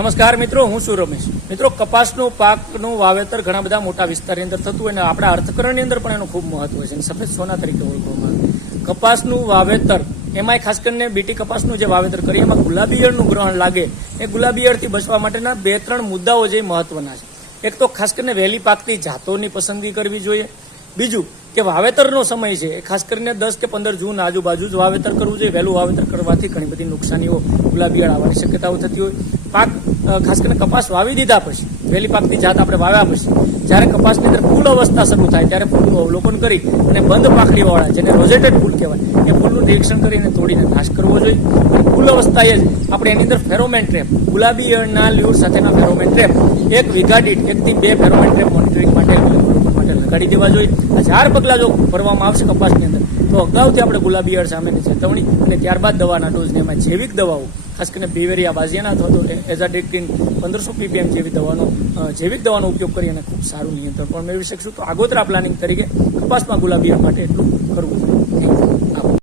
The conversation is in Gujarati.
નમસ્કાર મિત્રો, હું છું રમેશ. મિત્રો, કપાસનું પાકનું વાવેતર ઘણા બધા મોટા વિસ્તારની અંદર થતું હોય અને આપણા અર્થકરણની અંદર પણ એનું ખૂબ મહત્વ છે અને સફેદ સોના તરીકે ઓળખવામાં આવે. કપાસનું વાવેતર, એમાંય ખાસ કરીને બીટી કપાસનું જે વાવેતર કરીએ એમાં ગુલાબી ઈયળનું ગ્રહણ લાગે, એ ગુલાબી ઈયળથી બચવા માટેના 2-3 મુદ્દાઓ જે મહત્વના છે. એક તો ખાસ કરીને વહેલી પાકતી જાતોની પસંદગી કરવી જોઈએ. બીજું કે વાવેતરનો સમય છે એ ખાસ કરીને 10 કે 15 જૂન આજુબાજુ જ વાવેતર કરવું જોઈએ. વહેલું વાવેતર કરવાથી ઘણી બધી નુકસાનીઓ, ગુલાબી ઈયળ આવવાની શક્યતાઓ થતી હોય. પાક ખાસ કરીને કપાસ વાવી દીધા પછી, વહેલી પાકની જાત આપણે વાવ્યા પછી જ્યારે કપાસની અંદર ફૂલ અવસ્થા શરૂ થાય ત્યારે ફૂલનું અવલોકન કરી અને બંધ પાંખડીવાળા, જેને રોઝેટેડ ફૂલ કહેવાય, એ ફૂલનું નિરીક્ષણ કરીને તોડીને નાશ કરવો જોઈએ. અને ફૂલ અવસ્થાએ જ આપણે એની અંદર ફેરોમેન ટ્રેપ, ગુલાબી ઈયળના લ્યુર સાથેના ફેરોમેન ટ્રેપ 1 વીઘા દીઠ 1 થી 2 ફેરોમેન ટ્રેપ મોનિટરિંગ માટે લગાડી દેવા જોઈએ. આ 4 પગલાં જો ભરવામાં આવશે કપાસની અંદર તો અગાઉથી આપણે ગુલાબી ઈયળ સામેની ચેતવણી અને ત્યારબાદ દવાના ડોઝ ને એમાં જૈવિક દવાઓ, ખાસ કરીને બેવેરિયા બાઝિયાના અથવા તો એઝાડિક્ટિન 1500 ppm જેવી જૈવિક દવાનો ઉપયોગ કરી અને ખૂબ સારું નિયંત્રણ પણ મેળવી શકશું. તો આગોતરા પ્લાનિંગ તરીકે કપાસમાં ગુલાબી ઈયળ માટે એટલું કરવું જોઈએ.